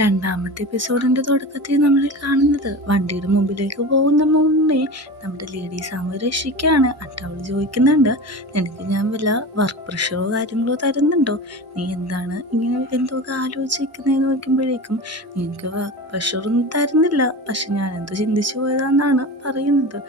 രണ്ടാമത്തെ എപ്പിസോഡിന്റെ തുടക്കത്തിൽ നമ്മൾ കാണുന്നത് വണ്ടിയുടെ മുമ്പിലേക്ക് പോകുന്ന മുന്നേ നമ്മുടെ ലേഡി സാമു രക്ഷിക്കാണ്. അവൾ ചോദിക്കുന്നുണ്ട്, നിനക്ക് ഞാൻ വല്ല വർക്ക് പ്രഷറോ കാര്യങ്ങളോ തരുന്നുണ്ടോ? നീ എന്താണ് ഇങ്ങനെ എന്തൊക്കെ ആലോചിക്കുന്നതെന്ന് നോക്കുമ്പോഴേക്കും നിനക്ക് വർക്ക് പ്രഷറൊന്നും തരുന്നില്ല, പക്ഷെ ഞാൻ എന്തോ ചിന്തിച്ചു പോയതാന്നാണ് പറയുന്നത്.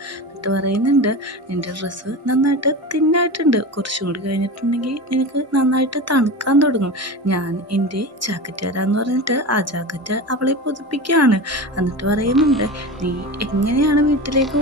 പറയുന്നുണ്ട്, നിന്റെ ഡ്രസ്സ് നന്നായിട്ട് തിന്നായിട്ടുണ്ട്, കുറച്ചും കൂടി കഴിഞ്ഞിട്ടുണ്ടെങ്കിൽ നിനക്ക് നന്നായിട്ട് തണുക്കാൻ തുടങ്ങും. ഞാൻ എൻ്റെ ജാക്കറ്റ് തരാമെന്ന് പറഞ്ഞിട്ട് ആ ജാക്കറ്റ് അവളെ പുതുപ്പിക്കുകയാണ്. എന്നിട്ട് പറയുന്നുണ്ട്, നീ എങ്ങനെയാണ് വീട്ടിലേക്ക്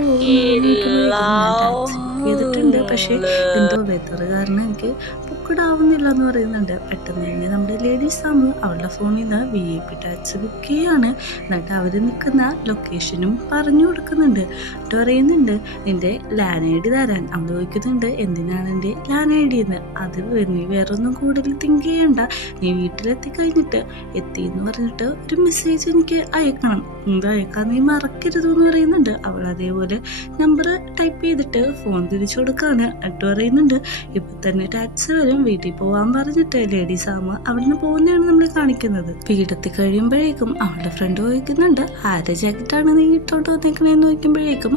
ചെയ്തിട്ടുണ്ട്, പക്ഷേ എന്തോ വെതർ കാരണം എനിക്ക് ബുക്കിടാവുന്നില്ല എന്ന് പറയുന്നുണ്ട്. പെട്ടെന്ന് തന്നെ നമ്മുടെ ലേഡി സാമു അവളുടെ ഫോണിൽ നിന്ന് VIP ടാക്സി ബുക്ക് ചെയ്യുകയാണ്. എന്നിട്ട് അവർ നിൽക്കുന്ന ലൊക്കേഷനും പറഞ്ഞു കൊടുക്കുന്നുണ്ട്. എന്നിട്ട് പറയുന്നുണ്ട്, നിന്റെ ലാൻഡ് ഐ ഡി തരാൻ. അവൾ ചോദിക്കുന്നുണ്ട്, എന്തിനാണ് എൻ്റെ ലാൻഡ് ഐ ഡി എന്ന്? അത് നീ വേറൊന്നും കൂടുതൽ തിങ്ക് ചെയ്യണ്ട, നീ വീട്ടിലെത്തി കഴിഞ്ഞിട്ട് എത്തിയെന്ന് പറഞ്ഞിട്ട് ഒരു മെസ്സേജ് എനിക്ക് അയക്കണം, ഇത് അയക്കാൻ നീ മറക്കരുതെന്ന് പറയുന്നുണ്ട്. അവൾ അതേപോലെ നമ്പർ ടൈപ്പ് ചെയ്തിട്ട് ഫോൺ തിരിച്ചു കൊടുക്കാണ്. എന്നിട്ട് പറയുന്നുണ്ട്, ഇപ്പം തന്നെ ടാക്സി വരും, വീട്ടിൽ പോകാൻ പറഞ്ഞിട്ട് ലേഡി സാമ അവിടുന്ന് പോകുന്നതാണ് നമ്മൾ കാണിക്കുന്നത്. വീടെത്തി കഴിയുമ്പോഴേക്കും അവളുടെ ഫ്രണ്ട് ചോദിക്കുന്നുണ്ട്, ആരുടെ ജാക്കറ്റാണ് നീ ഇട്ടോണ്ട് വന്നേക്കണേന്ന് ചോദിക്കുമ്പോഴേക്കും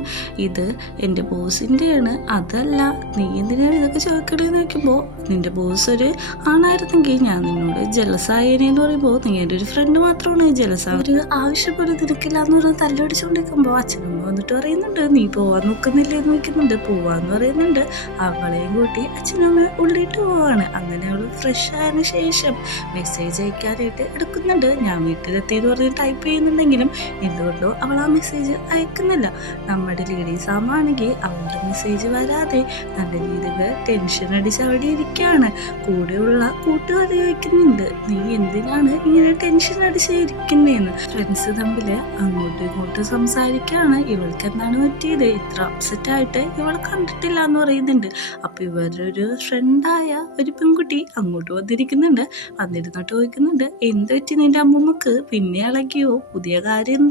ഇത് എൻ്റെ ബോസിൻ്റെയാണ്. അതല്ല, നീ എന്തിനാണ് ഇതൊക്കെ ചോദിക്കണേന്ന് ചോദിക്കുമ്പോൾ, നിന്റെ ബോസ് ഒരു ആണായിരുന്നെങ്കിൽ ഞാൻ നിന്നോട് ജലസായനെന്ന് പറയുമ്പോൾ നീ എൻ്റെ ഒരു ഫ്രണ്ട് മാത്രമാണ്, ജലസ ഒരു ആവശ്യപ്പെട്ട് തിരക്കില്ല എന്ന് പറഞ്ഞ് തല്ലടിച്ചുകൊണ്ടിരിക്കുമ്പോൾ അച്ഛനമ്മ വന്നിട്ട് പറയുന്നുണ്ട്, നീ പോവാൻ നോക്കുന്നില്ലേ എന്ന് ചോദിക്കുന്നുണ്ട്. പോവാന്ന് പറയുന്നുണ്ട്. അവളെയും കൂട്ടി അച്ഛനമ്മ ഉള്ളിട്ട് പോവാണ്. അങ്ങനെ അവൾ ഫ്രഷ് ആയതിനു ശേഷം മെസ്സേജ് അയക്കാനായിട്ട് എടുക്കുന്നുണ്ട്. ഞാൻ വീട്ടിലെത്തി എന്ന് പറഞ്ഞ് ടൈപ്പ് ചെയ്യുന്നുണ്ടെങ്കിലും എന്തുകൊണ്ടോ അവൾ ആ മെസ്സേജ് അയക്കുന്നില്ല. നമ്മുടെ ലേഡി സാമാണെങ്കിൽ അവളുടെ മെസ്സേജ് വരാതെ നല്ല രീതിയിൽ ടെൻഷൻ അടിച്ച് അവിടെ ഇരിക്കുകയാണ്. കൂടെയുള്ള കൂട്ടുകാർ ചോദിക്കുന്നുണ്ട്, നീ എന്തിനാണ് ഇങ്ങനെ ടെൻഷൻ അടിച്ചിരിക്കുന്നതെന്ന്. ഫ്രണ്ട്സ് തമ്മിൽ അങ്ങോട്ടും ഇങ്ങോട്ടും സംസാരിക്കുകയാണ്. ഇവൾക്ക് എന്താണ് പറ്റിയത്, ഇത്ര അപ്സെറ്റ് ആയിട്ട് ഇവളെ കണ്ടിട്ടില്ല എന്ന് പറയുന്നുണ്ട്. അപ്പൊ ഇവരൊരു ഫ്രണ്ടായ ഒരു പെൺകുട്ടി അങ്ങോട്ട് വന്നിരിക്കുന്നുണ്ട്. വന്നിരുന്നിട്ട് ചോദിക്കുന്നുണ്ട്, എന്ത് പറ്റി നിന്റെ അമ്മമ്മക്ക്, പിന്നെ ഇളകിയോ, പുതിയ കാര്യം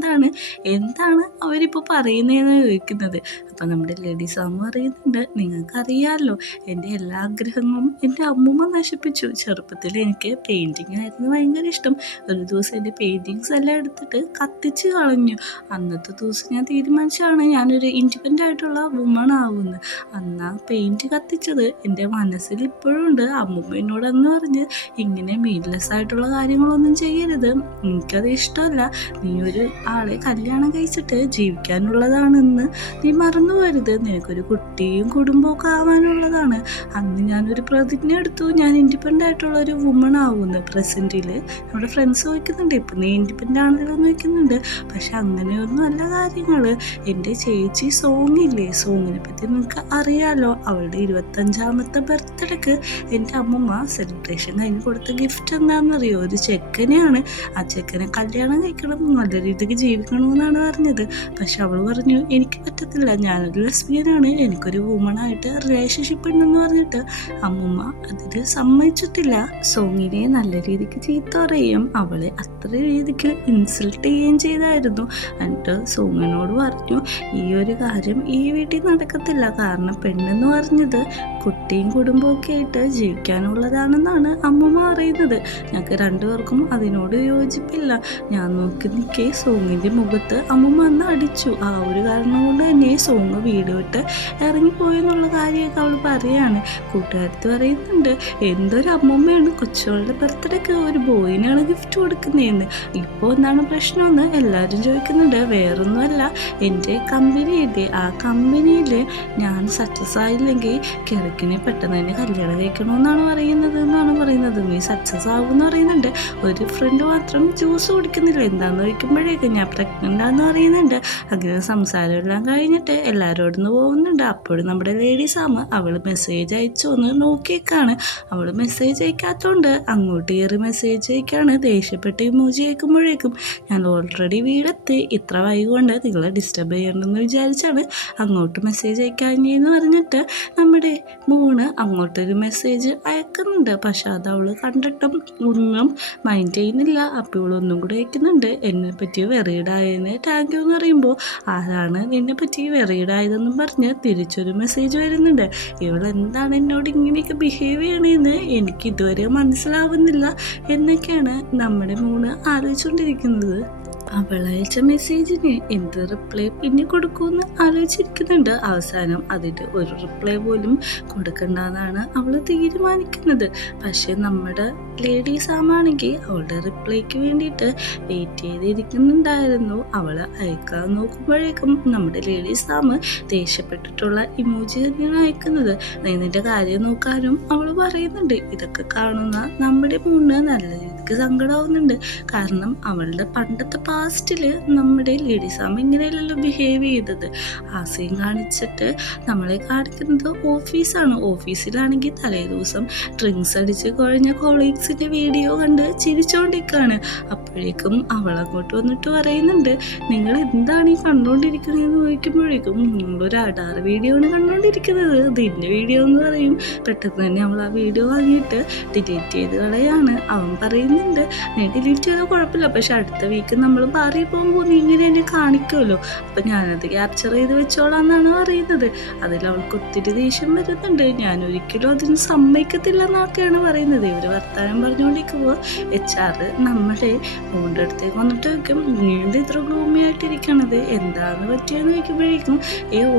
എന്താണ് അവരിപ്പോൾ പറയുന്നതെന്ന് ചോദിക്കുന്നത്. അപ്പം നമ്മുടെ ലേഡി സാമു അറിയുന്നുണ്ട്, നിങ്ങൾക്കറിയാമല്ലോ എൻ്റെ എല്ലാ ആഗ്രഹങ്ങളും എൻ്റെ അമ്മൂമ്മ നശിപ്പിച്ചു. ചെറുപ്പത്തിൽ എനിക്ക് പെയിൻറ്റിങ് ആയിരുന്നു ഭയങ്കര ഇഷ്ടം. ഒരു ദിവസം എൻ്റെ പെയിൻറ്റിങ്സ് എല്ലാം എടുത്തിട്ട് കത്തിച്ച് കളഞ്ഞു. അന്നത്തെ ദിവസം ഞാൻ തീരുമാനിച്ചാണ് ഞാനൊരു ഇൻഡിപെൻഡൻ്റ് ആയിട്ടുള്ള വുമൺ ആവുന്നത്. അന്നാ പെയിൻറ്റ് കത്തിച്ചത് എൻ്റെ മനസ്സിൽ ഇപ്പോഴും ഉണ്ട്. അമ്മൂമ്മ എന്നോടെന്ന് പറഞ്ഞ്, ഇങ്ങനെ മീൻലെസ് ആയിട്ടുള്ള കാര്യങ്ങളൊന്നും ചെയ്യരുത്, എനിക്കത് ഇഷ്ടമല്ല. നീ ഒരു ആളെ കല്യാണം കഴിച്ചിട്ട് ജീവിക്കാനുള്ളതാണെന്ന് നീ മറന്നു പോരുത്. നിനക്കൊരു കുട്ടിയും കുടുംബമൊക്കെ ആവാനുള്ളതാണ്. അന്ന് ഞാനൊരു പ്രതിജ്ഞ എടുത്തു, ഞാൻ ഇൻഡിപെൻഡൻ്റ് ആയിട്ടുള്ള ഒരു വുമൺ ആവുന്നു. പ്രസൻറ്റിൽ നമ്മുടെ ഫ്രണ്ട്സ് ചോദിക്കുന്നുണ്ട്, ഇപ്പം നീ ഇൻഡിപെൻഡൻ്റ് ആണല്ലോ എന്ന് ചോദിക്കുന്നുണ്ട്. പക്ഷെ അങ്ങനെയൊന്നും അല്ല കാര്യങ്ങൾ. എൻ്റെ ചേച്ചി സോങ്ങില്ലേ, സോങ്ങിനെ പറ്റി നിങ്ങൾക്ക് അറിയാമല്ലോ. അവളുടെ 25ാമത്തെ ബർത്ത്ഡേക്ക് എൻ്റെ അമ്മമ്മ സെലിബ്രേഷൻ കഴിഞ്ഞ് കൊടുത്ത ഗിഫ്റ്റ് എന്താണെന്നറിയോ, ഒരു ചെക്കനെയാണ്. ആ ചെക്കനെ കല്യാണം കഴിക്കണം, നല്ല രീതിക്ക് ജീവിക്കണമെന്നാണ് പറഞ്ഞത്. പക്ഷെ അവൾ പറഞ്ഞു, എനിക്ക് പറ്റത്തില്ല, ഞാനൊരു ലെസ്ബിയനാണ്, എനിക്കൊരു വുമണായിട്ട് റിലേഷൻഷിപ്പ് ഉണ്ടെന്ന് പറഞ്ഞിട്ട് അമ്മമ്മ അതിന് സമ്മതിച്ചിട്ടില്ല. സോങ്ങിനെ നല്ല രീതിക്ക് ചീത്ത പറയും, അവളെ അത്ര രീതിക്ക് ഇൻസൾട്ട് ചെയ്യുകയും ചെയ്തായിരുന്നു. എന്നിട്ട് സോങ്ങിനോട് പറഞ്ഞു, ഈ ഒരു കാര്യം ഈ വീട്ടിൽ നടക്കത്തില്ല, കാരണം പെണ്ണെന്ന് പറഞ്ഞത് കുട്ടിയും കുടുംബമൊക്കെ ആയിട്ട് ജീവിക്കാനുള്ളതാണെന്നാണ് അമ്മമ്മ പറയുന്നത്. ഞങ്ങൾക്ക് രണ്ടുപേർക്കും അതിനോട് യോജിപ്പില്ല. ഞാൻ നോക്കി നിൽക്കേ സോങ്ങിൻ്റെ മുഖത്ത് അമ്മമ്മ അന്ന് അടിച്ചു. ആ ഒരു കാരണം കൊണ്ട് തന്നെ സോങ് വീട് വിട്ട് ഇറങ്ങിപ്പോയെന്നുള്ള കാര്യമൊക്കെ അവൾ പറയാണ്. കൂട്ടുകാരത്ത് പറയുന്നുണ്ട്, എന്തൊരു അമ്മമ്മയാണ്, കൊച്ചുകളുടെ ബർത്ത്ഡേക്ക് ഒരു ബോയിനാണ് ഗിഫ്റ്റ് കൊടുക്കുന്നതെന്ന്. ഇപ്പോൾ എന്താണ് പ്രശ്നമെന്ന് എല്ലാവരും ചോദിക്കുന്നുണ്ട്. വേറൊന്നുമല്ല, എൻ്റെ കമ്പനിയില്ലേ, ആ കമ്പനിയിൽ ഞാൻ സക്സസ് ആയില്ലെങ്കിൽ കിഴക്കിനെ പെട്ടെന്ന് തന്നെ കല്യാണം കഴിക്കണമെന്നാണ് പറയുന്നത്. നീ സക്സസ് ആകുമെന്ന് പറയുന്നുണ്ട്. ഒരു ഫ്രണ്ട് മാത്രം ജ്യൂസ് കുടിക്കുന്നില്ല, എന്താണെന്ന് ചോദിക്കുമ്പോഴേക്കും ഞാൻ പ്രഗ്നൻ്റ് ആണെന്ന് പറയുന്നുണ്ട്. അങ്ങനെ സംസാരമെല്ലാം കഴിഞ്ഞിട്ട് എല്ലാവരോടും പോകുന്നുണ്ട്. അപ്പോഴും നമ്മുടെ ലേഡി സാമ അവൾ മെസ്സേജ് അയച്ചു ഒന്ന് നോക്കിയേക്കാണ്. അവൾ മെസ്സേജ് അയക്കാത്തതുകൊണ്ട് അങ്ങോട്ട് കയറി മെസ്സേജ് അയക്കാണ്. ദേഷ്യപ്പെട്ട് ഇമോജി അയക്കുമ്പോഴേക്കും ഞാൻ ഓൾറെഡി വീടെത്തി, ഇത്ര വൈകൊണ്ട് നിങ്ങളെ ഡിസ്റ്റർബ് ചെയ്യണമെന്ന് വിചാരിച്ചാണ് അങ്ങോട്ട് മെസ്സേജ് അയക്കാഞ്ഞെന്ന് പറഞ്ഞിട്ട് നമ്മുടെ മോണ് അങ്ങോട്ടൊരു മെസ്സേജ് അയക്കുന്നുണ്ട്. പക്ഷെ അത് അവൾ കണ്ടിട്ടും ഒന്നും മൈൻഡ് ചെയ്യുന്നില്ല. അപ്പോൾ ഇവളൊന്നും കൂടെ അയക്കുന്നുണ്ട്, എന്നെ പറ്റി വെറീഡായതിന് താങ്ക് യു എന്ന് പറയുമ്പോൾ, ആരാണ് നിന്നെ പറ്റി വെറീഡായതെന്നും പറഞ്ഞ് തിരിച്ചൊരു മെസ്സേജ് വരുന്നുണ്ട്. ഇവളെന്താണ് എന്നോട് ഇങ്ങനെയൊക്കെ ബിഹേവ് ചെയ്യണേന്ന് എനിക്ക് ഇതുവരെ മനസ്സിലാവുന്നില്ല എന്നൊക്കെയാണ് നമ്മുടെ മോള് മൂണ് ആലോചിച്ചുകൊണ്ടിരിക്കുന്നത്. അവളയച്ച മെസ്സേജിന് എന്ത് റിപ്ലൈ പിന്നെ കൊടുക്കുമെന്ന് ആലോചിച്ചിരിക്കുന്നുണ്ട്. അവസാനം അതിൻ്റെ ഒരു റിപ്ലൈ പോലും കൊടുക്കണ്ടെന്നാണ് അവൾ തീരുമാനിക്കുന്നത്. പക്ഷെ നമ്മുടെ ലേഡി സാമാണെങ്കിൽ അവളുടെ റിപ്ലൈക്ക് വേണ്ടിയിട്ട് വെയിറ്റ് ചെയ്തിരിക്കുന്നുണ്ടായിരുന്നു. അവൾ അയക്കാൻ നോക്കുമ്പോഴേക്കും നമ്മുടെ ലേഡി സാമ് ദേഷ്യപ്പെട്ടിട്ടുള്ള ഇമോജി തന്നെയാണ് അയക്കുന്നത്. നിന്റെ കാര്യം നോക്കാനും അവൾ പറയുന്നുണ്ട്. ഇതൊക്കെ കാണുന്ന നമ്മുടെ മൂന്ന് നല്ല രീതിക്ക് സങ്കടമാവുന്നുണ്ട്. കാരണം അവളുടെ പണ്ടത്തെ പാസ്റ്റില് നമ്മുടെ ലേഡി സാമ ഇങ്ങനെയല്ലല്ലോ ബിഹേവ് ചെയ്തത്. ആ സീൻ കാണിച്ചിട്ട് നമ്മളെ കാണിക്കുന്നത് ഓഫീസാണ്. ഓഫീസിലാണെങ്കിൽ തലേ ദിവസം ഡ്രിങ്ക്സ് അടിച്ച് കുഴഞ്ഞ കൊളീഗ്സിന്റെ വീഡിയോ കണ്ട് ചിരിച്ചോണ്ടിരിക്കുകയാണ്. അപ്പോഴേക്കും അവൾ അങ്ങോട്ട് വന്നിട്ട് പറയുന്നുണ്ട്, നിങ്ങൾ എന്താണ് ഈ കണ്ടുകൊണ്ടിരിക്കണതെന്ന് ചോദിക്കുമ്പോഴേക്കും നിങ്ങളൊരു അടാറ് വീഡിയോ ആണ് കണ്ടുകൊണ്ടിരിക്കുന്നത്, ഇതിൻ്റെ വീഡിയോ എന്ന് പറയും. പെട്ടെന്ന് തന്നെ അവൾ ആ വീഡിയോ വാങ്ങിയിട്ട് ഡിലീറ്റ് ചെയ്ത് കളയാണ്. അവൻ പറയുന്നുണ്ട്, നീ ഡിലീറ്റ് ചെയ്താൽ കുഴപ്പമില്ല, പക്ഷെ അടുത്ത വീക്ക് നമ്മൾ ബാറിൽ പോകുമ്പോൾ നീ ഇങ്ങനെ എന്നെ കാണിക്കുമല്ലോ, അപ്പം ഞാനത് ക്യാപ്ചർ ചെയ്ത് വെച്ചോളാം എന്നാണ് പറയുന്നത്. അതിൽ അവൾക്ക് ഒത്തിരി ദേഷ്യം വരുന്നുണ്ട്. ഞാൻ ഒരിക്കലും അതിന് സമ്മതിക്കത്തില്ല എന്നൊക്കെയാണ് പറയുന്നത്. ഇവർ വർത്താനം പറഞ്ഞുകൊണ്ടിരിക്കുമ്പോൾ HR നമ്മുടെ മോളുടെ അടുത്തേക്ക് വന്നിട്ട് വയ്ക്കും, നീണ്ട് ഇത്ര ഗ്ലൂമി ആയിട്ടിരിക്കണത് എന്താണെന്ന് പറ്റിയെന്ന് ചോദിക്കുമ്പോഴേക്കും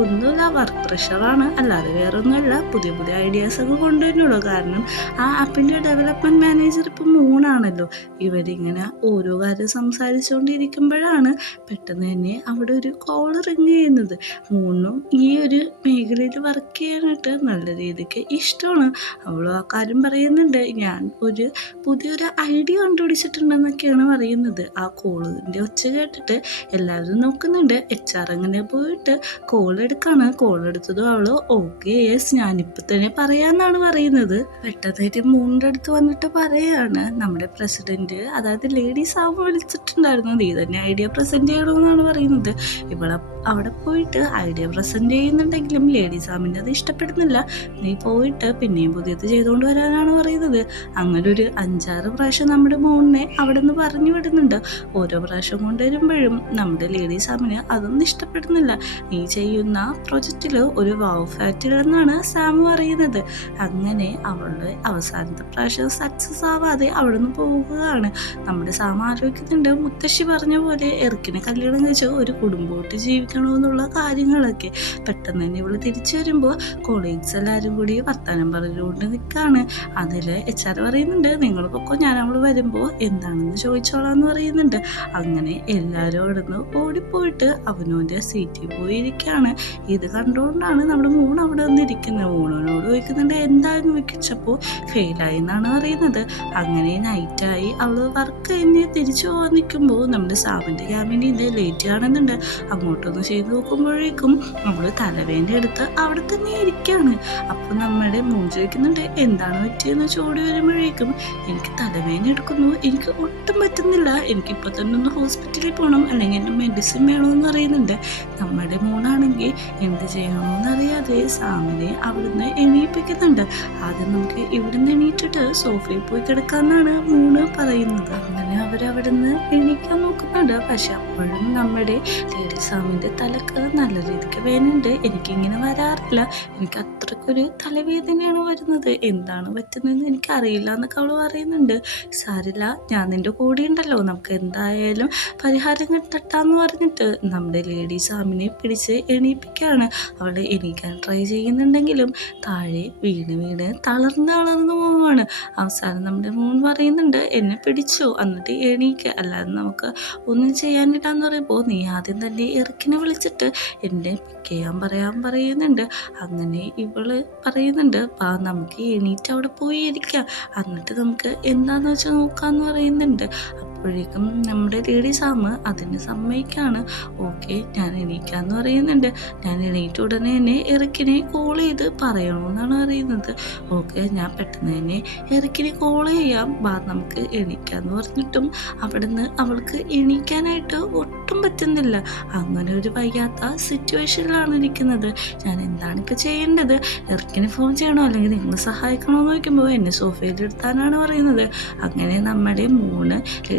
ഒന്നുമില്ല, വർക്ക് പ്രഷറാണ്, അല്ലാതെ വേറെ ഒന്നുമല്ല, പുതിയ പുതിയ ഐഡിയാസൊക്കെ കൊണ്ടുവരുന്നുള്ളൂ. കാരണം ആ ആപ്പിൻ്റെ ഡെവലപ്മെൻറ്റ് മാനേജർ ഇപ്പം മൂണാണല്ലോ. ഇവരിങ്ങനെ ഓരോ കാര്യം സംസാരിച്ചുകൊണ്ടിരിക്കുമ്പോഴാണ് പെട്ടെന്ന് തന്നെ അവിടെ ഒരു കോൾ റിങ് ചെയ്യുന്നത്. മൂന്നും ഈ ഒരു മേഖലയിൽ വർക്ക് ചെയ്യാനായിട്ട് നല്ല രീതിക്ക് ഇഷ്ടമാണ്. അവളും ആ കാര്യം പറയുന്നുണ്ട്, ഞാൻ ഒരു പുതിയൊരു ഐഡിയ കണ്ടുപിടിച്ചിട്ടുണ്ടെന്നൊക്കെയാണ് പറയുന്നത്. ആ കോളിൻ്റെ ഒച്ച കേട്ടിട്ട് എല്ലാവരും നോക്കുന്നുണ്ട്. HR അങ്ങനെ പോയിട്ട് കോൾ എടുക്കാണ്. കോൾ എടുത്തതും അവള് ഓക്കെ യെസ് ഞാനിപ്പോൾ തന്നെ പറയാമെന്നാണ് പറയുന്നത്. പെട്ടെന്നായിട്ട് മൂന്നിൻ്റെ അടുത്ത് വന്നിട്ട് പറയാണ്, നമ്മുടെ പ്രസിഡന്റ് അതായത് ലേഡി സാമ വിളിച്ചിട്ടുണ്ടായിരുന്നു, നീ തന്നെ ഐഡിയ പ്രസൻറ്റ് ചെയ്യണമെന്നാണ് പറയുന്നത്. ഇവളെ അവിടെ പോയിട്ട് ഐഡിയ പ്രസൻറ്റ് ചെയ്യുന്നുണ്ടെങ്കിലും ലേഡി സാമിൻ്റെ അത് ഇഷ്ടപ്പെടുന്നില്ല. നീ പോയിട്ട് പിന്നെയും പുതിയത് ചെയ്തുകൊണ്ട് വരാനാണ് പറയുന്നത്. അങ്ങനെ ഒരു 5-6 പ്രാവശ്യം നമ്മുടെ മോളിനെ അവിടെ നിന്ന് പറഞ്ഞു വിടുന്നുണ്ട്. ഓരോ പ്രാവശ്യം കൊണ്ടുവരുമ്പോഴും നമ്മുടെ ലേഡി സാമിന് അതൊന്നും ഇഷ്ടപ്പെടുന്നില്ല. നീ ചെയ്യുന്ന പ്രൊജക്റ്റിൽ ഒരു വാവ് ഫാക്ടറിലെന്നാണ് സാം പറയുന്നത്. അങ്ങനെ അവളുടെ അവസാനത്തെ പ്രാവശ്യം സക്സസ് ആവാതെ അവിടെ നിന്ന് പോവുകയാണ്. നമ്മുടെ സാം ആലോചിക്കുന്നുണ്ട്, മുത്തശ്ശി പറഞ്ഞ പോലെ എറിക്കിനെ കല്യാണം കഴിച്ച് ഒരു കുടുംബമായിട്ട് ജീവിക്കണമെന്നുള്ള കാര്യങ്ങളൊക്കെ. പെട്ടെന്ന് തന്നെ ഇവള് തിരിച്ചു വരുമ്പോൾ കൊളീഗ്സ് എല്ലാവരും കൂടി വർത്താനം പറഞ്ഞുകൊണ്ട് നിൽക്കുകയാണ്. അതിൽ HR പറയുന്നുണ്ട്, നിങ്ങൾ പൊക്കോ, ഞാൻ അവൾ വരുമ്പോൾ എന്താണെന്ന് ചോദിച്ചോളാന്ന് പറയുന്നുണ്ട്. അങ്ങനെ എല്ലാവരും അവിടെ നിന്ന് ഓടിപ്പോയിട്ട് അവനോൻ്റെ സീറ്റിൽ പോയിരിക്കുകയാണ്. ഇത് കണ്ടുകൊണ്ടാണ് നമ്മുടെ മോൺ അവിടെ വന്നിരിക്കുന്നത്. മോണോനോട് ചോദിക്കുന്നുണ്ട് എന്താണെന്ന് ചോദിച്ചപ്പോൾ ഫെയിലായി എന്നാണ് പറയുന്നത്. അങ്ങനെ നൈറ്റായി അവൾ വർക്ക് കഴിഞ്ഞ് തിരിച്ചു പോകാൻ നിൽക്കുമ്പോൾ നമ്മുടെ സാബിൻ്റെ ക്യാബിനിൽ ലേറ്റ് കാണുന്നുണ്ട്. അങ്ങോട്ടൊന്ന് ചെയ്ത് നോക്കുമ്പോഴേക്കും നമ്മൾ തലവേൻ്റെ അടുത്ത് അവിടെ തന്നെ ഇരിക്കുകയാണ്. അപ്പോൾ നമ്മുടെ മോൻ ചോദിക്കുന്നുണ്ട് എന്താണ് പറ്റിയെന്ന് ചോടി വരുമ്പോഴേക്കും എനിക്ക് തലവേദന എടുക്കുന്നു, എനിക്ക് ഒട്ടും പറ്റുന്നില്ല, എനിക്കിപ്പോൾ തന്നെ ഒന്ന് ഹോസ്പിറ്റലിൽ പോകണം, അല്ലെങ്കിൽ എൻ്റെ മെഡിസിൻ വേണമെന്ന് പറയുന്നുണ്ട്. നമ്മുടെ മോനാണെങ്കിൽ എന്ത് ചെയ്യണമെന്നറിയാതെ സാമിനെ അവിടുന്ന് എണീപ്പിക്കുന്നുണ്ട്. ആദ്യം നമുക്ക് ഇവിടുന്ന് എണീറ്റിട്ട് സോഫയിൽ പോയി കിടക്കാമെന്നാണ് മോന് പറയുന്നത്. അങ്ങനെ അവരവിടുന്ന് എണീക്കാൻ നോക്കുന്നുണ്ട്. പക്ഷെ അപ്പോഴും നമ്മുടെ ലേഡി സാമിൻ്റെ തലക്ക് നല്ല രീതിക്ക് വേദനയുണ്ട്. എനിക്കിങ്ങനെ വരാറില്ല, എനിക്ക് അത്രയ്ക്കൊരു തലവേദനയാണ് വരുന്നത്, എന്താണ് പറ്റുന്നതെന്ന് എനിക്കറിയില്ല എന്നൊക്കെ അവൾ പറയുന്നുണ്ട്. സാരില്ല, ഞാൻ നിൻ്റെ കൂടെ ഉണ്ടല്ലോ, നമുക്ക് എന്തായാലും പരിഹാരം കിട്ടട്ടാന്ന് പറഞ്ഞിട്ട് നമ്മുടെ ലേഡി സാമിനെ പിടിച്ച് എണീപ്പിക്കുകയാണ്. അവൾ എണീക്കാൻ ട്രൈ ചെയ്യുന്നുണ്ടെങ്കിലും താഴെ വീണ് തളർന്നു പോവുകയാണ്. അവസാനം നമ്മുടെ മോൻ പറയുന്നുണ്ട് എന്നെ പിടിച്ചോ എന്നിട്ട് എണീക്കുക, അല്ലാതെ നമുക്ക് ഒന്നും ചെയ്യാനില്ലാന്ന് പറയുമ്പോൾ നീ ആദ്യം തന്നെ ഇറക്കിനെ വിളിച്ചിട്ട് എന്നെ പിക്ക് ചെയ്യാൻ പറയുന്നുണ്ട്. അങ്ങനെ ഇവള് പറയുന്നുണ്ട് നമുക്ക് എണീറ്റ് അവിടെ പോയി ഇരിക്കാം, എന്നിട്ട് നമുക്ക് എന്താന്ന് വെച്ചാൽ നോക്കാമെന്ന് പറയുന്നുണ്ട്. അപ്പോഴേക്കും നമ്മുടെ ലേഡി സാമ് അതിന് സമ്മതിക്കാണ്. ഓക്കെ ഞാൻ എണീക്കാമെന്ന് പറയുന്നുണ്ട്. ഞാൻ എണീറ്റ ഉടനെ തന്നെ എറിക്കിനെ കോൾ ചെയ്ത് പറയണമെന്നാണ് പറയുന്നത്. ഓക്കെ ഞാൻ പെട്ടെന്ന് തന്നെ എറിക്കിനെ കോൾ ചെയ്യാം, നമുക്ക് എണീക്കാമെന്ന് പറഞ്ഞിട്ടും അവിടുന്ന് അവൾക്ക് എണീക്കാനായിട്ട് ഒട്ടും പറ്റുന്നില്ല. അങ്ങനെ ഒരു വയ്യാത്ത സിറ്റുവേഷനിലാണ് ഇരിക്കുന്നത്. ഞാൻ എന്താണിപ്പോൾ ചെയ്യേണ്ടത്, എറിക്കിന് ഫോൺ ചെയ്യണോ അല്ലെങ്കിൽ നിങ്ങൾ സഹായിക്കണോ എന്ന് ചോദിക്കുമ്പോൾ എന്നെ സോഫയിൽ എടുത്താനാണ് പറയുന്നത്. അങ്ങനെ നമ്മുടെ 3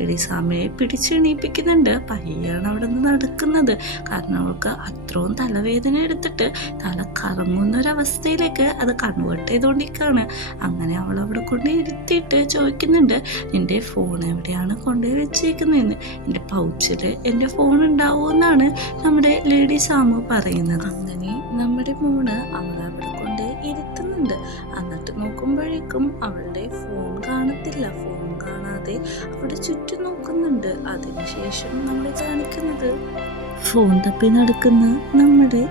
ലേഡി സാമിനെ പിടിച്ചെണീപ്പിക്കുന്നുണ്ട്. പയ്യാണ് അവിടെ നിന്ന് നടക്കുന്നത്. കാരണം അവൾക്ക് അത്രയും തലവേദന എടുത്തിട്ട് തല കറങ്ങുന്നൊരവസ്ഥയിലേക്ക് അത് കൺവേർട്ട് ചെയ്തുകൊണ്ടിരിക്കുകയാണ്. അങ്ങനെ അവൾ അവിടെ കൊണ്ട് ഇരുത്തിയിട്ട് ചോദിക്കുന്നുണ്ട്, നിൻ്റെ ഫോൺ എവിടെയാണ് കൊണ്ടുപോയി വെച്ചേക്കുന്നതെന്ന്. എൻ്റെ പൗച്ചിൽ എൻ്റെ ഫോൺ ഉണ്ടാവുമെന്നാണ് നമ്മുടെ ലേഡി സാമു പറയുന്നത്. അങ്ങനെ നമ്മുടെ മോള് അവളെ അവിടെ കൊണ്ട് ഇരുത്തുന്നുണ്ട്. എന്നിട്ട് നോക്കുമ്പോഴേക്കും അവളുടെ ഫോൺ കാണത്തില്ല. ഫോൺ കാണാതെ അവിടെ ചുറ്റും നോക്കുന്നുണ്ട്. അതിനുശേഷം നമ്മൾ കാണിക്കുന്നത് ഫോൺ തപ്പി നടക്കുന്ന നമ്മുടെ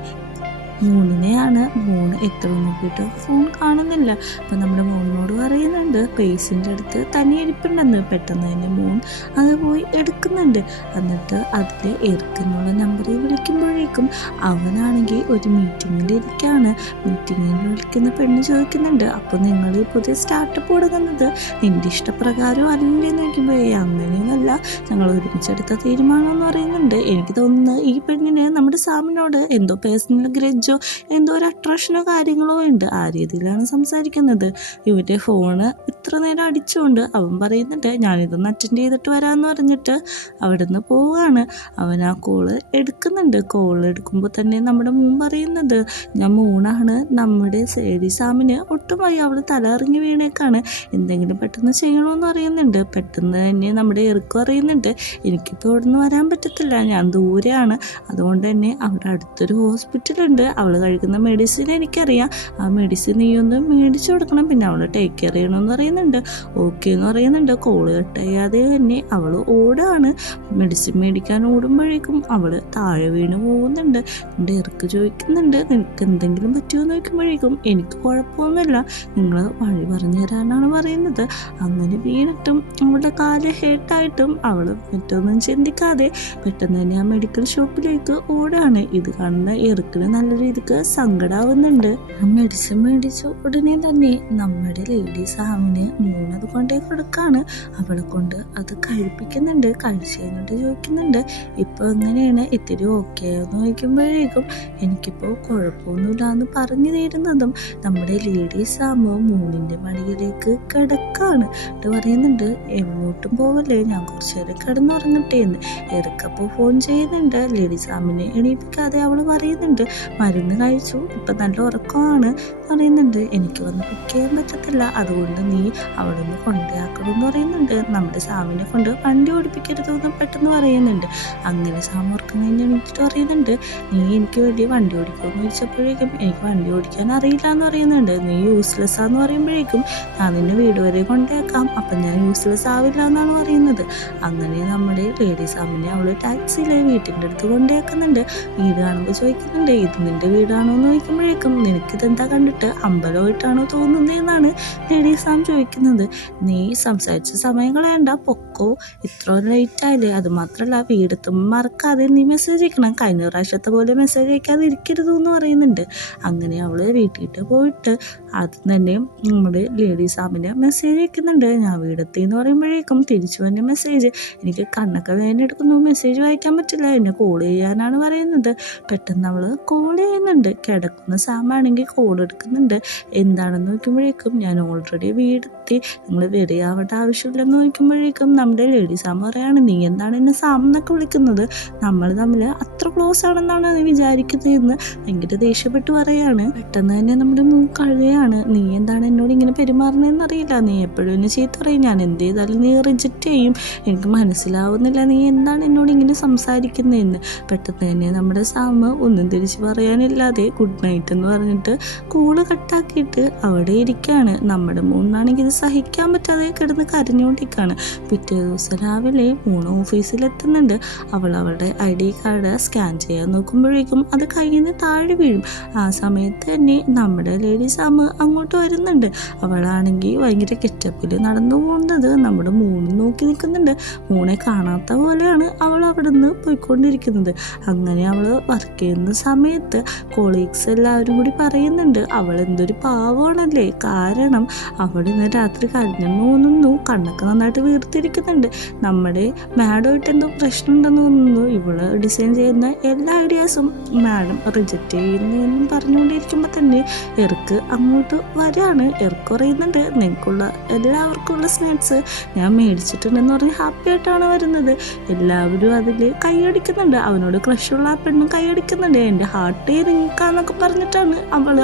മോണിനെയാണ്. മോൺ എത്ര നോക്കിയിട്ടോ ഫോൺ കാണുന്നില്ല. അപ്പം നമ്മുടെ മോണിനോട് പറയുന്നുണ്ട് പേസിൻ്റെ അടുത്ത് തന്നെ ഇരിപ്പുണ്ടെന്ന്. പെട്ടെന്ന് തന്നെ മോൺ അത് പോയി എടുക്കുന്നുണ്ട്. എന്നിട്ട് അതിൽ എറിക്കുന്നുള്ള നമ്പറിൽ വിളിക്കുമ്പോഴേക്കും അവനാണെങ്കിൽ ഒരു മീറ്റിങ്ങിൽ ഇരിക്കുകയാണ്. മീറ്റിങ്ങിൽ വിളിക്കുന്ന പെണ്ണ് ചോദിക്കുന്നുണ്ട്, അപ്പോൾ നിങ്ങൾ ഈ പുതിയ സ്റ്റാർട്ടപ്പ് തുടങ്ങുന്നത് നിൻ്റെ ഇഷ്ടപ്രകാരം അല്ലെന്ന് ചോദിക്കുമ്പോൾ അങ്ങനെയൊന്നുമല്ല, ഞങ്ങൾ ഒരുമിച്ചെടുത്ത തീരുമാനം എന്ന് പറയുന്നുണ്ട്. എനിക്ക് തോന്നുന്നു ഈ പെണ്ണിന് നമ്മുടെ സാമിനോട് എന്തോ പേഴ്സണൽ ഗ്രഡ്ജ് എന്തോ ഒരു അട്രാക്ഷനോ കാര്യങ്ങളോ ഉണ്ട്. ആ രീതിയിലാണ് സംസാരിക്കുന്നത്. ഇവരുടെ ഫോണ് ഇത്ര നേരം അടിച്ചുകൊണ്ട് അവൻ പറയുന്നുണ്ട് ഞാനിതൊന്ന് അറ്റൻഡ് ചെയ്തിട്ട് വരാമെന്ന് പറഞ്ഞിട്ട് അവിടെ നിന്ന് പോവുകയാണ്. അവൻ ആ കോള് എടുക്കുന്നുണ്ട്. കോൾ എടുക്കുമ്പോൾ തന്നെ നമ്മുടെ മോൻ പറയുന്നത് ഞാൻ മോനാണ്. നമ്മുടെ സേഡി സാമിന് ഒട്ടും വയ്യ, അവൾ തലറിഞ്ഞ് വീണേക്കാണ്, എന്തെങ്കിലും പെട്ടെന്ന് ചെയ്യണമെന്ന് പറയുന്നുണ്ട്. പെട്ടെന്ന് തന്നെ നമ്മുടെ എറുക്കും അറിയുന്നുണ്ട് എനിക്കിപ്പോൾ ഇവിടെ നിന്ന് വരാൻ പറ്റത്തില്ല, ഞാൻ ദൂരെയാണ്. അതുകൊണ്ട് തന്നെ അവിടെ അടുത്തൊരു ഹോസ്പിറ്റലുണ്ട്, അവൾ കഴിക്കുന്ന മെഡിസിൻ എനിക്കറിയാം, ആ മെഡിസിൻ നീ ഒന്ന് മേടിച്ചു കൊടുക്കണം, പിന്നെ അവൾ ടേക്ക് കെയർ ചെയ്യണമെന്ന് പറയുന്നുണ്ട്. ഓക്കെ എന്ന് പറയുന്നുണ്ട്. കോള് കട്ട് ചെയ്യാതെ തന്നെ അവൾ ഓടാണ്. മെഡിസിൻ മേടിക്കാൻ ഓടുമ്പോഴേക്കും അവൾ താഴെ വീണ് പോകുന്നുണ്ട്. എൻ്റെ ഇറക്ക് ചോദിക്കുന്നുണ്ട് നിനക്ക് എന്തെങ്കിലും പറ്റുമോ എന്ന് ചോദിക്കുമ്പോഴേക്കും എനിക്ക് കുഴപ്പമൊന്നുമില്ല, നിങ്ങൾ വഴി പറഞ്ഞു തരാനാണ് പറയുന്നത്. അങ്ങനെ വീണിട്ടും അവളുടെ കാല് ഹേർട്ടായിട്ടും അവൾ മറ്റൊന്നും ചിന്തിക്കാതെ പെട്ടെന്ന് തന്നെ ആ മെഡിക്കൽ ഷോപ്പിലേക്ക് ഓടാണ്. ഇത് കാണുന്ന ഇറക്കിന് നല്ല രീതിക്ക് സങ്കടാവുന്നുണ്ട്. മെഡിസിൻ മേടിച്ച ഉടനെ തന്നെ നമ്മുടെ ലേഡി സാമിന് മൂന്നത് കൊണ്ടേ കൊടുക്കാണ്. അവളെ കൊണ്ട് അത് കഴിപ്പിക്കുന്നുണ്ട്. കഴിച്ച് കഴിഞ്ഞിട്ട് ചോദിക്കുന്നുണ്ട് ഇപ്പോൾ എങ്ങനെയാണ്, ഇത്തിരി ഓക്കെ എന്ന് ചോദിക്കുമ്പോഴേക്കും എനിക്കിപ്പോൾ കുഴപ്പമൊന്നുമില്ല എന്ന് പറഞ്ഞു തരുന്നതും നമ്മുടെ ലേഡി സാമ് മൂന്നിൻ്റെ മടിയിലേക്ക് കിടക്കാണ്. എന്നിട്ട് പറയുന്നുണ്ട് എങ്ങോട്ടും പോവല്ലേ, ഞാൻ കുറച്ച് നേരം കിടന്നുറങ്ങട്ടെ എന്ന്. ഇറക്കപ്പോൾ ഫോൺ ചെയ്യുന്നുണ്ട്. ലേഡി സാമിനെ എണീപ്പിക്കാതെ അവൾ പറയുന്നുണ്ട് മരുന്ന് കഴിച്ചു, ഇപ്പം നല്ല ഉറക്കമാണ് പറയുന്നുണ്ട്. എനിക്ക് വന്ന് പിക്ക് ചെയ്യാൻ പറ്റത്തില്ല, അതുകൊണ്ട് നീ അവളൊന്ന് കൊണ്ടാക്കണമെന്ന് പറയുന്നുണ്ട്. നമ്മുടെ സാമിനെ കൊണ്ട് വണ്ടി ഓടിപ്പിക്കരുതെന്ന് പെട്ടെന്ന് പറയുന്നുണ്ട്. അങ്ങനെ സാം ഉറക്കം കഴിഞ്ഞ് എണീറ്റിട്ട് പറയുന്നുണ്ട് നീ എനിക്ക് വേണ്ടി വണ്ടി ഓടിക്കുമെന്ന് ചോദിച്ചപ്പോഴേക്കും എനിക്ക് വണ്ടി ഓടിക്കാൻ അറിയില്ല എന്ന് പറയുന്നുണ്ട്. നീ യൂസ്ലെസ് ആന്ന് പറയുമ്പോഴേക്കും ഞാൻ നിന്നെ വീട് വരെ കൊണ്ടാക്കാം, അപ്പം ഞാൻ യൂസ്ലെസ് ആവില്ല എന്നാണ് പറയുന്നത്. അങ്ങനെ നമ്മുടെ ലേഡി സാമിനെ അവൾ ടാക്സിയിൽ വീട്ടിൻ്റെ അടുത്ത് കൊണ്ടാക്കുന്നുണ്ട്. വീട് കാണുമ്പോൾ ചോദിക്കുന്നുണ്ട് ഇത് നിൻ്റെ വീടാണോ എന്ന് ചോദിക്കുമ്പോഴേക്കും നിനക്കിതെന്താ കണ്ടിട്ട് അമ്പലമായിട്ടാണോ തോന്നുന്നതെന്നാണ് ലേഡി സാം ചോദിക്കുന്നത്. നീ സംസാരിച്ച സമയം കളയണ്ട, പൊക്കോ, ഇത്ര ലേറ്റ് ആയില്ലേ. അതുമാത്രമല്ല വീടെത്തുമ്പോൾ മറക്കാതെ നീ മെസ്സേജ് അയക്കണം, കഴിഞ്ഞ പ്രാവശ്യത്തെ പോലെ മെസ്സേജ് അയക്കാതെ ഇരിക്കരുത് എന്ന് പറയുന്നുണ്ട്. അങ്ങനെ അവൾ വീട്ടിൽ പോയിട്ട് ആദ്യം തന്നെ നമ്മുടെ ലേഡി സാമിന് മെസ്സേജ് അയക്കുന്നുണ്ട്. ഞാൻ വീടെത്തി എന്ന് പറയുമ്പോഴേക്കും തിരിച്ചു വന്ന മെസ്സേജ് എനിക്ക് കണ്ണൊക്കെ വേദന എടുക്കുന്നു, മെസ്സേജ് വായിക്കാൻ പറ്റില്ല, എന്നെ കോൾ ചെയ്യാനാണ് പറയുന്നത്. പെട്ടെന്ന് അവൾ കോൾ ചെയ്യുന്നുണ്ട്. കിടക്കുന്ന സാമാണെങ്കിൽ കോൾ എടുക്കുന്നുണ്ട്. എന്താണെന്ന് നോക്കുമ്പോഴേക്കും ഞാൻ ഓൾറെഡി വീടെത്തി, നിങ്ങൾ വരികയാവേണ്ട ആവശ്യമില്ലെന്ന് നോക്കുമ്പോഴേക്കും നമ്മുടെ ലേഡി സാം പറയാണ് നീ എന്താണ് എന്നെ സാം എന്നൊക്കെ വിളിക്കുന്നത്, നമ്മൾ തമ്മിൽ അത്ര ക്ലോസ് ആണെന്നാണ് നീ വിചാരിക്കുന്നതെന്ന് ഭയങ്കര ദേഷ്യപ്പെട്ട് പറയാണ്. പെട്ടെന്ന് തന്നെ നമ്മുടെ കഴിയാണ് നീ എന്താണ് എന്നോട് ഇങ്ങനെ പെരുമാറണമെന്ന് അറിയില്ല, നീ എപ്പോഴും എന്നെ ചീത്ത പറയും, ഞാൻ എന്ത് ചെയ്താലും നീ റിജക്റ്റ് ചെയ്യും, എനിക്ക് മനസ്സിലാവുന്നില്ല നീ എന്താണ് എന്നോട് ഇങ്ങനെ സംസാരിക്കുന്നതെന്ന്. പെട്ടെന്ന് തന്നെ നമ്മുടെ സാമ് ഒന്നും തിരിച്ച് പറയാനില്ലാതെ ഗുഡ് നൈറ്റ് എന്ന് പറഞ്ഞിട്ട് കൂള് കട്ടാക്കിയിട്ട് അവിടെ ഇരിക്കുകയാണ്. നമ്മുടെ മൂന്നാണെങ്കിൽ ഇത് സഹിക്കാൻ പറ്റാതെ കിടന്ന് കരഞ്ഞുകൊണ്ടിരിക്കുകയാണ്. പിറ്റേ ദിവസം രാവിലെ മൂന്ന് ഓഫീസിലെത്തുന്നുണ്ട്. അവളുടെ ID കാർഡ് സ്കാൻ ചെയ്യാൻ നോക്കുമ്പോഴേക്കും അത് കയ്യിൽ നിന്ന് താഴെ വീഴും. ആ സമയത്ത് തന്നെ നമ്മുടെ ലേഡി സാമ് അങ്ങോട്ട് വരുന്നുണ്ട്. അവളാണെങ്കിൽ ഭയങ്കര കെറ്റപ്പിൽ നടന്നു പോകുന്നത് നമ്മുടെ മൂന്ന് നോക്കി നിൽക്കുന്നുണ്ട്. മൂണെ കാണാത്ത പോലെയാണ് അവൾ അവിടെ നിന്ന് പോയിക്കൊണ്ടിരിക്കുന്നത്. അങ്ങനെ അവൾ വർക്ക് ചെയ്യുന്ന സമയത്ത് കൊളീഗ്സ് എല്ലാവരും കൂടി പറയുന്നുണ്ട് അവൾ എന്തൊരു പാവമാണല്ലേ, കാരണം അവൾ ഇന്ന് രാത്രി കരഞ്ഞെന്ന് തോന്നുന്നു, കണ്ണൊക്കെ നന്നായിട്ട് വീർത്തിരിക്കുന്നുണ്ട്. പറയുന്നുണ്ട് നമ്മുടെ മാഡമായിട്ട് എന്തോ പ്രശ്നമുണ്ടെന്ന് തോന്നുന്നു, ഇവള് ഡിസൈൻ ചെയ്യുന്ന എല്ലാ ഐഡിയാസും മാഡം റിജക്റ്റ് ചെയ്യുന്നതെന്നും പറഞ്ഞുകൊണ്ടിരിക്കുമ്പോൾ തന്നെ എർക്ക് അങ്ങോട്ട് വരാണ്. എർക്ക് പറയുന്നുണ്ട് നിങ്ങൾക്കുള്ള എല്ലാവർക്കുള്ള സ്നാക്സ് ഞാൻ മേടിച്ചിട്ടുണ്ടെന്ന് പറഞ്ഞ് ഹാപ്പി ആയിട്ടാണ് വരുന്നത്. എല്ലാവരും അതിൽ കൈയടിക്കുന്നുണ്ട്, അവനോട് ക്രഷുള്ള ആ പെണ്ണും കൈയടിക്കുന്നുണ്ട്. എൻ്റെ ഹാർട്ട് നിൽക്കാന്നൊക്കെ പറഞ്ഞിട്ടാണ്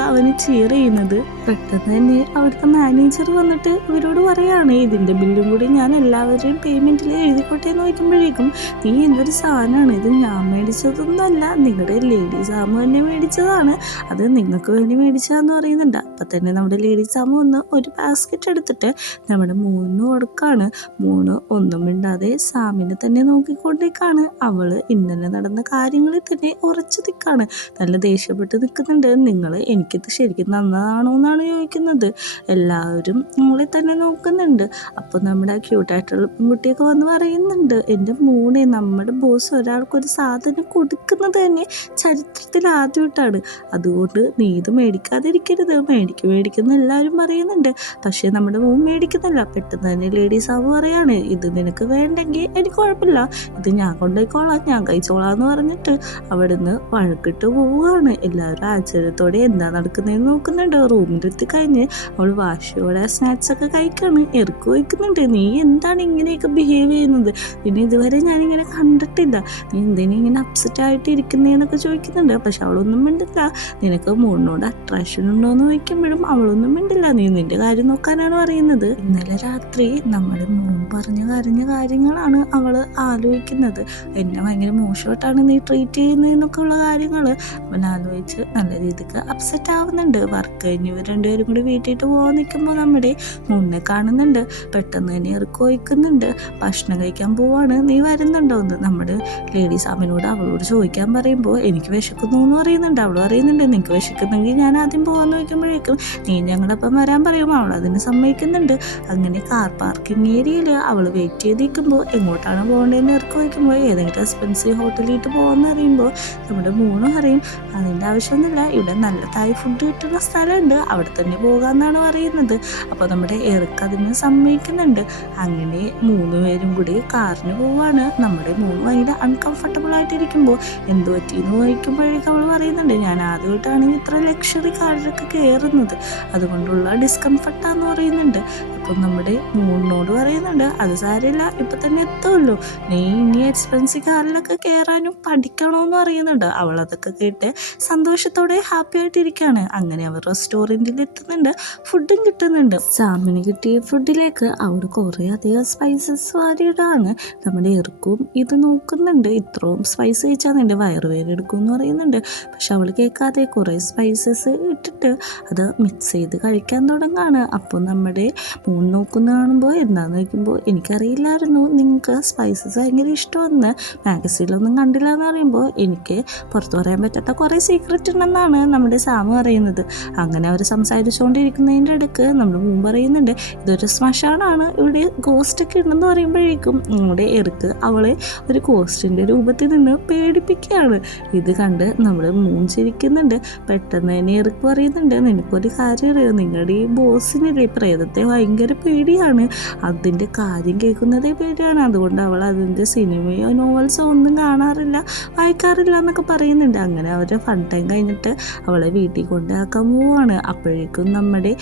അവന് ചിയർ ചെയ്യുന്നത്. പെട്ടെന്ന് തന്നെ അവിടുത്തെ മാനേജർ വന്നിട്ട് ഇവരോട് പറയാണ് ഇതിൻ്റെ ബില്ലും കൂടി ഞാൻ എല്ലാവരുടെയും പേയ്മെൻറ്റിൽ എഴുതിക്കോട്ടെ എന്ന് ചോദിക്കുമ്പോഴേക്കും നീ എന്തൊരു സാധനമാണ്, ഇത് ഞാൻ മേടിച്ചതൊന്നുമല്ല, നിങ്ങളുടെ ലേഡീസ് ആമ തന്നെ മേടിച്ചതാണ്, അത് നിങ്ങൾക്ക് വേണ്ടി മേടിച്ചതാന്ന് പറയുന്നുണ്ട്. അപ്പം തന്നെ നമ്മുടെ ലേഡീസ് ആമ ഒരു ബാസ്ക്കറ്റ് എടുത്തിട്ട് നമ്മുടെ മൂന്ന് കൊടുക്കാണ്. മൂന്ന് ഒന്നും മിണ്ടാതെ സാമിനെ തന്നെ നോക്കിക്കൊണ്ടേക്കാണ്. അവള് ഇന്നലെ നടന്ന കാര്യങ്ങളിൽ തന്നെ ഉറച്ചു നിൽക്കാണ്. നല്ല ദേഷ്യപ്പെട്ട് നിൽക്കുന്നുണ്ട്. നിങ്ങൾ എനിക്കിത് ശരിക്കും നന്നതാണോ എന്നാണ് ചോദിക്കുന്നത്. എല്ലാവരും നമ്മളെ തന്നെ നോക്കുന്നുണ്ട്. അപ്പോൾ നമ്മുടെ ആ ക്യൂട്ടായിട്ടുള്ള പെൺകുട്ടിയൊക്കെ വന്ന് പറയുന്നുണ്ട് എൻ്റെ മോനെ നമ്മുടെ ബോസ് ഒരാൾക്കൊരു സാധനം കൊടുക്കുന്നത് തന്നെ ചരിത്രത്തിൽ ആദ്യമായിട്ടാണ്, അതുകൊണ്ട് നീ ഇത് മേടിക്കാതിരിക്കരുത്. മേടിക്കുന്ന എല്ലാവരും പറയുന്നുണ്ട്. പക്ഷേ നമ്മുടെ മോൻ മേടിക്കുന്നില്ല. പെട്ടെന്ന് തന്നെ ലേഡീസ് ആവ് പറയാണ് ഇത് നിനക്ക് വേണ്ടെങ്കിൽ എനിക്ക് കുഴപ്പമില്ല, ഇത് ഞാൻ കൊണ്ടുപോയിക്കോളാം, ഞാൻ കഴിച്ചോളാം എന്ന് പറഞ്ഞിട്ട് അവിടുന്ന് വഴക്കിട്ട് പോവുകയാണ്. എല്ലാവരും ആശ്ചര്യത്തോടെ എന്താ നടക്കുന്നതെന്ന് നോക്കുന്നുണ്ട്. റൂമിലെത്തി കഴിഞ്ഞ് അവൾ വാശിയോടെ സ്നാക്സ് ഒക്കെ കഴിക്കാണ്. എർക്ക് വയ്ക്കുന്നുണ്ട് നീ എന്താണ് ഇങ്ങനെയൊക്കെ ബിഹേവ് ചെയ്യുന്നത്, പിന്നെ ഇതുവരെ ഞാനിങ്ങനെ കണ്ടിട്ടില്ല, നീ എന്തിനാ ഇങ്ങനെ അപ്സെറ്റ് ആയിട്ട് ഇരിക്കുന്നതെന്നൊക്കെ ചോദിക്കുന്നുണ്ട്. പക്ഷെ അവളൊന്നും മിണ്ടില്ല. നിനക്ക് മോളിനോട് അട്രാക്ഷൻ ഉണ്ടോ എന്ന് ചോദിക്കുമ്പോഴും അവളൊന്നും മിണ്ടില്ല. നീ നിന്റെ കാര്യം നോക്കാനാണ് പറയുന്നത്. ഇന്നലെ രാത്രി നമ്മുടെ മോൻ പറഞ്ഞ കാര്യങ്ങളാണ് അവൾ ആലോചിക്കുന്നത്. എന്നെ ഭയങ്കര മോശമായിട്ടാണ് നീ ട്രീറ്റ് ചെയ്യുന്നതെന്നൊക്കെ ഉള്ള കാര്യങ്ങൾ അവൻ ആലോചിച്ച് നല്ല രീതിക്ക് അപ്സെറ്റ് ആവുന്നുണ്ട്. വർക്ക് കഴിഞ്ഞ് ഇവർ രണ്ടുപേരും കൂടി വീട്ടിട്ട് പോകാൻ നിൽക്കുമ്പോൾ നമ്മുടെ മുന്നേ കാണുന്നുണ്ട്. പെട്ടെന്ന് തന്നെ ഇറക്കി വയ്ക്കുന്നുണ്ട്. ഭക്ഷണം കഴിക്കാൻ പോവാണ്, നീ വരുന്നുണ്ടോ എന്ന് നമ്മുടെ ലേഡീസ് അമ്മനോട് അവളോട് ചോദിക്കാൻ പറയുമ്പോൾ എനിക്ക് വിശക്കുന്നു എന്ന് പറയുന്നുണ്ട്. അവൾ പറയുന്നുണ്ട് നിനക്ക് വിശക്കുന്നെങ്കിൽ ഞാൻ ആദ്യം പോകാമെന്ന് ചോദിക്കുമ്പോഴേക്കും നീ ഞങ്ങളപ്പം വരാൻ പറയും. അവൾ അതിന് സമ്മതിക്കുന്നുണ്ട്. അങ്ങനെ കാർ പാർക്കിംഗ് ഏരിയയിൽ അവൾ വെയിറ്റ് ചെയ്ത് നിൽക്കുമ്പോൾ എങ്ങോട്ടാണ് പോകേണ്ടതെന്ന് ഇറക്കി വയ്ക്കുമ്പോൾ ഏതെങ്കിലും എക്സ്പെൻസീവ് ഹോട്ടലിട്ട് പോകുമെന്ന് അറിയുമ്പോൾ നമ്മുടെ മൂന്ന് പറയും അതിൻ്റെ ആവശ്യമൊന്നുമില്ല, ഇവിടെ നല്ല തായ് ഫുഡ് കിട്ടുന്ന സ്ഥലമുണ്ട്, അവിടെ തന്നെ പോകാമെന്നാണ് പറയുന്നത്. അപ്പോൾ നമ്മുടെ എർക്ക് അതിന് സമ്മതിക്കുന്നുണ്ട്. അങ്ങനെ 3 പേരും കൂടി കാറിന് പോവാണ്. നമ്മുടെ മൂന്ന് ഭയങ്കര അൺകംഫർട്ടബിൾ ആയിട്ടിരിക്കുമ്പോൾ എന്ത് പറ്റിയെന്ന് ചോദിക്കുമ്പോഴേക്കും അവൾ പറയുന്നുണ്ട് ഞാൻ ആദ്യമായിട്ടാണ് ഇത്ര ലക്ഷറി കാറിലൊക്കെ കയറുന്നത്, അതുകൊണ്ടുള്ള ഡിസ്കംഫർട്ടാന്ന് പറയുന്നുണ്ട്. അപ്പം നമ്മുടെ മൂന്നിനോട് പറയുന്നുണ്ട് അത് സാരമില്ല, ഇപ്പം തന്നെ എത്തുമല്ലോ, നീ ഇനി എക്സ്പെൻസീവ് കാറിലൊക്കെ കയറാനും പഠിക്കണമെന്ന് പറയുന്നുണ്ട്. അവൾ അതൊക്കെ കേട്ട് സന്തോഷത്തോടെ ഹാപ്പി ആയിട്ടിരിക്കുകയാണ്. അങ്ങനെ അവർ റെസ്റ്റോറൻറ്റിൽ എത്തുന്നുണ്ട്. ഫുഡും കിട്ടുന്നുണ്ട്. സാമിന് കിട്ടിയ ഫുഡിലേക്ക് അവിടെ കുറേ അധികം സ്പൈസസ് വാരിയിടാണ്. നമ്മുടെ എർക്കും ഇത് നോക്കുന്നുണ്ട്. ഇത്രയും സ്പൈസ് കഴിച്ചാൽ എൻ്റെ വയറുവേദന എടുക്കുമെന്ന് പറയുന്നുണ്ട്. പക്ഷെ അവൾ കേൾക്കാതെ കുറേ സ്പൈസസ് ഇട്ടിട്ട് അത് മിക്സ് ചെയ്ത് കഴിക്കാൻ തുടങ്ങാണ്. അപ്പോൾ നമ്മുടെ മൂന്ന് നോക്കുന്ന കാണുമ്പോൾ എന്താണെന്ന് ചോദിക്കുമ്പോൾ എനിക്കറിയില്ലായിരുന്നു നിങ്ങൾക്ക് സ്പൈസസ് ഭയങ്കര ഇഷ്ടമെന്ന്, മാഗസീനിലൊന്നും കണ്ടില്ല എന്ന് പറയുമ്പോൾ എനിക്ക് പുറത്തു പറയാൻ പറ്റാത്ത കുറേ സീക്രറ്റ് ഉണ്ടെന്നാണ് നമ്മുടെ സാമ് പറയുന്നത്. അങ്ങനെ അവർ സംസാരിച്ചുകൊണ്ടിരിക്കുന്നതിൻ്റെ ഇടയ്ക്ക് നമ്മൾ മുമ്പ് പറയുന്നുണ്ട് ഇതൊരു ശ്മശാനാണ്, ഇവിടെ ഗോസ്റ്റൊക്കെ ഉണ്ടെന്ന് പറയുമ്പോഴേക്കും നമ്മുടെ എർക്ക് അവളെ ഒരു ഗോസ്റ്റിൻ്റെ രൂപത്തിൽ നിന്ന് പേടിപ്പിക്കുകയാണ്. ഇത് കണ്ട് നമ്മൾ മൂഞ്ചിരിക്കുന്നുണ്ട്. പെട്ടെന്ന് തന്നെ എർക്ക് പറയുന്നുണ്ട് നിനക്കൊരു കാര്യം അറിയോ, നിങ്ങളുടെ ഈ ബോസിനില്ലേ പ്രേതത്തെ ഭയങ്കര പേടിയാണ്, അതിൻ്റെ കാര്യം കേൾക്കുന്നതേ പേടിയാണ്, അതുകൊണ്ട് അവൾ അതിൻ്റെ സിനിമയോ നോവൽസോ ഒന്നും കാണാറില്ല വായിക്കാറില്ല എന്നൊക്കെ പറയുന്നുണ്ട്. അങ്ങനെ അവരുടെ ഫൺ ടൈം കഴിഞ്ഞിട്ട് അവളെ വീട്ടിൽ കൊണ്ടാക്കാൻ പോവാണ്. അപ്പോഴേക്കും നമ്മുടെ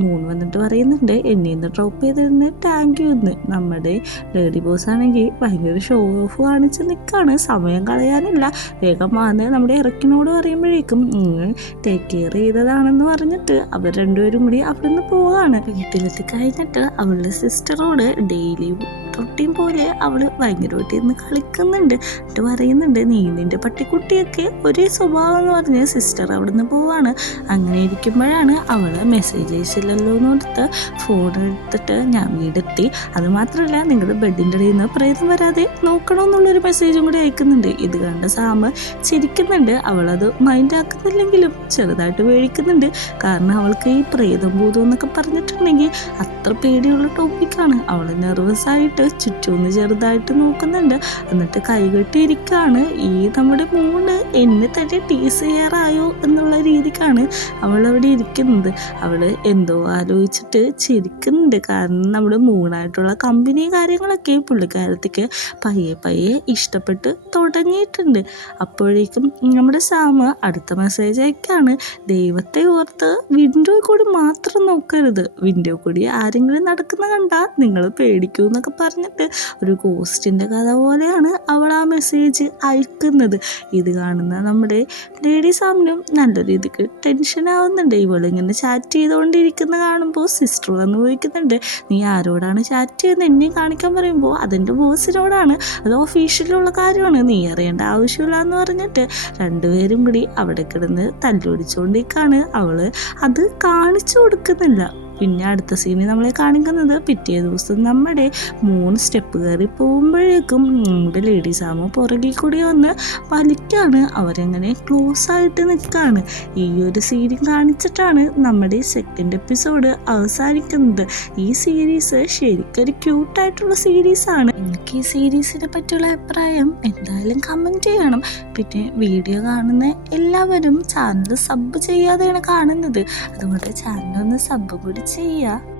മൂന്ന് വന്നിട്ട് പറയുന്നുണ്ട് എന്നെ ഇന്ന് ഡ്രോപ്പ് ചെയ്തിരുന്ന് താങ്ക് യു എന്ന്. നമ്മുടെ ലേഡി ബോസ് ആണെങ്കിൽ ഭയങ്കര ഷോ ഓഫ് കാണിച്ച് നിൽക്കുകയാണ്, സമയം കളയാനില്ല, വേഗം വന്ന് നമ്മുടെ ഇറക്കിനോട് പറയുമ്പോഴേക്കും ടേക്ക് കെയർ ചെയ്തതാണെന്ന് പറഞ്ഞിട്ട് അവർ രണ്ടുപേരും കൂടി അവിടെ നിന്ന് പോവുകയാണ്. വീട്ടിലെത്തി കഴിഞ്ഞിട്ട് അവളുടെ സിസ്റ്ററോട് ഡെയിലി റൊട്ടീൻ പോലെ അവൾ ഭയങ്കരമായിട്ട് ഇന്ന് കളിക്കുന്നുണ്ട്. എന്നിട്ട് പറയുന്നുണ്ട് നീ നിൻ്റെ പട്ടിക്കുട്ടിയൊക്കെ ഒരേ സ്വഭാവം എന്ന് പറഞ്ഞ് സിസ്റ്റർ അവിടെ നിന്ന് പോവാണ്. അങ്ങനെ ഇരിക്കുമ്പോഴാണ് അവൾ മെസ്സേജ് അയച്ചില്ലല്ലോ എന്ന് കൊടുത്ത് ഫോൺ എടുത്തിട്ട് ഞാൻ വീടെത്തി, അതുമാത്രമല്ല നിങ്ങളുടെ ബെഡിൻ്റെ ഇടയിൽ നിന്ന് പ്രേതം വരാതെ നോക്കണമെന്നുള്ളൊരു മെസ്സേജും കൂടി അയക്കുന്നുണ്ട്. ഇത് കണ്ട സാമ് ചിരിക്കുന്നുണ്ട്. അവളത് മൈൻഡ് ആക്കുന്നില്ലെങ്കിലും ചെറുതായിട്ട് പേടിക്കുന്നുണ്ട്. കാരണം അവൾക്ക് ഈ പ്രേതം ഭൂതം എന്നൊക്കെ പറഞ്ഞിട്ടുണ്ടെങ്കിൽ അത്ര പേടിയുള്ള ടോപ്പിക്കാണ്. അവൾ നെർവസ് ആയിട്ട് ചുറ്റുമൊന്ന് ചെറുതായിട്ട് നോക്കുന്നുണ്ട്. എന്നിട്ട് കൈകെട്ടിയിരിക്കുകയാണ്. ഈ നമ്മുടെ മൂണ് എന്നെ തന്നെ ടീസ് ചെയ്യാറായോ എന്നുള്ള രീതിക്കാണ് അവളവിടെ ഇരിക്കുന്നത്. അവൾ എന്തോ ആലോചിച്ചിട്ട് ചിരിക്കുന്നുണ്ട്. കാരണം നമ്മുടെ മൂണായിട്ടുള്ള കമ്പനി കാര്യങ്ങളൊക്കെ പുള്ളിക്കാരത്തേക്ക് പയ്യെ ഇഷ്ടപ്പെട്ട് തുടങ്ങിയിട്ടുണ്ട്. അപ്പോഴേക്കും നമ്മുടെ സാമ് അടുത്ത മെസ്സേജ് അയക്കാണ്. ദൈവത്തെ ഓർത്ത് വിൻഡോ കൂടി മാത്രം നോക്കരുത്, വിൻഡോ കൂടി ആരെങ്കിലും നടക്കുന്ന കണ്ടാൽ നിങ്ങൾ പേടിക്കൂ എന്നൊക്കെ പറഞ്ഞിട്ട് ഒരു ഗോസ്റ്റിൻ്റെ കഥ പോലെയാണ് അവൾ ആ മെസ്സേജ് അയക്കുന്നത്. ഇത് കാണുന്ന നമ്മുടെ ലേഡി സാമിനും നല്ല രീതിക്ക് ടെൻഷൻ ആവുന്നുണ്ട്. ഇവളിങ്ങനെ ചാറ്റ് ചെയ്തുകൊണ്ടിരിക്കുന്ന കാണുമ്പോൾ സിസ്റ്റർ വന്ന് ചോദിക്കുന്നുണ്ട്, നീ ആരോടാണ് ചാറ്റ് ചെയ്യുന്നത്, എന്നെ കാണിക്കാൻ പറയുമ്പോൾ അതെൻ്റെ ബോസിനോടാണ്, അത് ഒഫീഷ്യലുള്ള കാര്യമാണ്, നീ അറിയേണ്ട ആവശ്യമില്ല എന്ന് പറഞ്ഞിട്ട് രണ്ടുപേരും കൂടി അവിടെ കിടന്ന് തല്ലുപിടിച്ചുകൊണ്ടിരിക്കുകയാണ്. അവൾ അത് കാണിച്ചു കൊടുക്കുന്നില്ല. പിന്നെ അടുത്ത സീനിൽ നമ്മളെ കാണിക്കുന്നത് പിറ്റേ ദിവസം നമ്മുടെ 3 സ്റ്റെപ്പ് കയറി പോകുമ്പോഴേക്കും നമ്മുടെ ലേഡി സാമ പുറകിൽ കൂടി വന്ന് വലിക്കാണ്. അവരെങ്ങനെ ക്ലോസ് ആയിട്ട് നിൽക്കുകയാണ്. ഈ ഒരു സീൻ കാണിച്ചിട്ടാണ് നമ്മുടെ സെക്കൻഡ് എപ്പിസോഡ് അവസാനിക്കുന്നത്. ഈ സീരീസ് ശരിക്കൊരു ക്യൂട്ടായിട്ടുള്ള സീരീസാണ്. എനിക്ക് ഈ സീരീസിനെ പറ്റിയുള്ള അഭിപ്രായം എന്തായാലും കമൻറ്റ് ചെയ്യണം. പിന്നെ വീഡിയോ കാണുന്ന എല്ലാവരും ചാനൽ സബ് ചെയ്യാതെയാണ് കാണുന്നത്. അതുകൊണ്ട് ചാനലൊന്ന് സബ് കൂടി ചെയ്യുക.